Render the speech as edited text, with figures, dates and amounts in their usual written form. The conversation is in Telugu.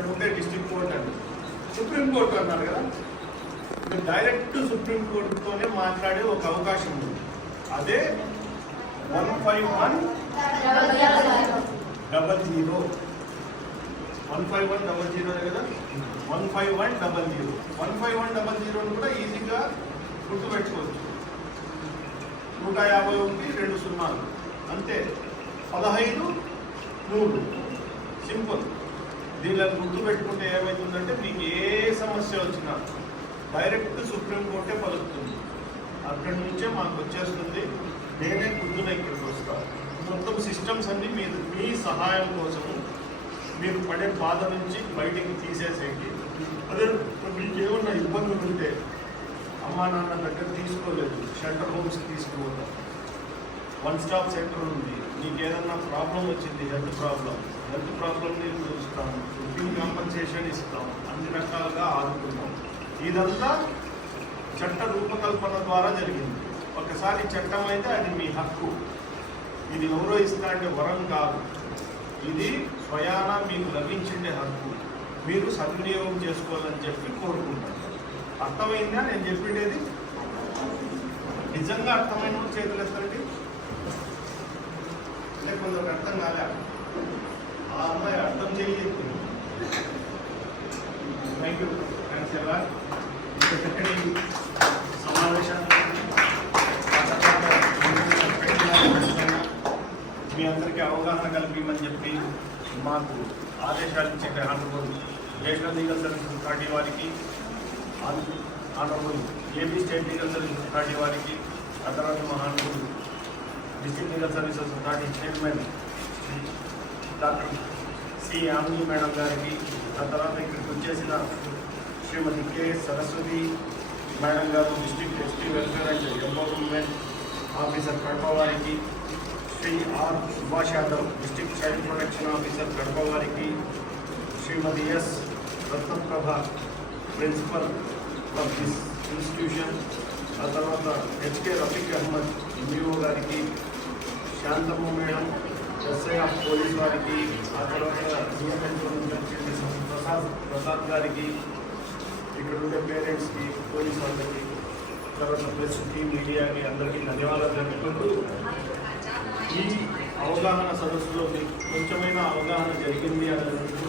ఇక్కడ ఉంటే డిస్ట్రిక్ట్ కోర్ట్ అండి, సుప్రీంకోర్టు అన్నారు కదా, మీరు డైరెక్ట్ సుప్రీంకోర్టుతోనే మాట్లాడే ఒక అవకాశం ఉంది. అదే 15100 15100 కదా, 15100 15100 కూడా ఈజీగా గుర్తుపెట్టుకోవచ్చు. 151 2 సున్నాలు అంతే, 15 3 సింపుల్. దీనిలో గుర్తుపెట్టుకుంటే ఏమవుతుందంటే మీకు ఏ సమస్య వచ్చినా డైరెక్ట్ సుప్రీంకోర్టే పలుకుతుంది, అక్కడి నుంచే మాకు వచ్చేస్తుంది. నేనే పొద్దున ఇక్కడికి వస్తాను. మొత్తం సిస్టమ్స్ అన్నీ మీరు మీ సహాయం కోసము మీరు పడే బాధ నుంచి బయటికి తీసేసేయండి. అదే మీకు ఏమన్నా ఇబ్బందులు ఉంటే అమ్మా నాన్న దగ్గర తీసుకోలేదు, షెల్టర్ హోమ్స్కి తీసుకుపోతాం. 1 స్టాప్ సెంటర్ ఉంది. మీకు ఏదన్నా ప్రాబ్లం వచ్చింది, హెల్త్ ప్రాబ్లమ్ని చూస్తాం, ఫీల్ కాంపన్సేషన్ ఇస్తాం, అన్ని రకాలుగా ఆదుకుంటాం. ఇదంతా చట్ట రూపకల్పన ద్వారా జరిగింది. ఒకసారి చట్టం అయితే అది మీ హక్కు. ఇది ఎవరో ఇస్తా అంటే వరం కాదు, ఇది స్వయానా మీకు లభించిండే హక్కు. మీరు సద్వినియోగం చేసుకోవాలని చెప్పి కోరుకుంటాను. అర్థమైందా నేను చెప్పిండేది? నిజంగా అర్థమైన చేతులు ఎత్తండి. కొందరికి అర్థం కాలే, ఆ అమ్మాయి అర్థం చేయలేదు. థ్యాంక్ యూ, థ్యాంక్స్ ఎలా ఇంత చక్కటి సమావేశాన్ని మీ అందరికీ అవగాహన కల్పించమని చెప్పి మాకు ఆదేశాలు ఇచ్చే honourable national legal services authority వారికి, honourable AP state legal services authority వారికి, ఆ తర్వాత మహానబుల్ district legal services authority chairman doctor C Yamini madam గారికి, ఆ తర్వాత ఇక్కడికి వచ్చేసిన శ్రీమతి కె సరస్వతి మేడం గారు, district ST welfare and empowerment officer Kadapa వారికి, Shri R Subhash Yadav, district child protection officer Kadapa వారికి, Shrimati S Ratnaprabha, principal of this institution, ఆ తర్వాత హెచ్కే రఫీక్ అహ్మద్ ఎంఈఓ గారికి, Shanthamma madam SI of police వారికి, ఆ తర్వాత ప్రసాద్ గారికి, ఇక్కడ ఉండే పేరెంట్స్కి, పోలీస్ వాళ్ళకి, తర్వాత ప్రెస్కి, మీడియాకి అందరికీ ధన్యవాదాలు తెలుపుకుంటూ ఈ అవగాహన సదస్సులో మీకు కొంచెమైనా అవగాహన జరిగింది అని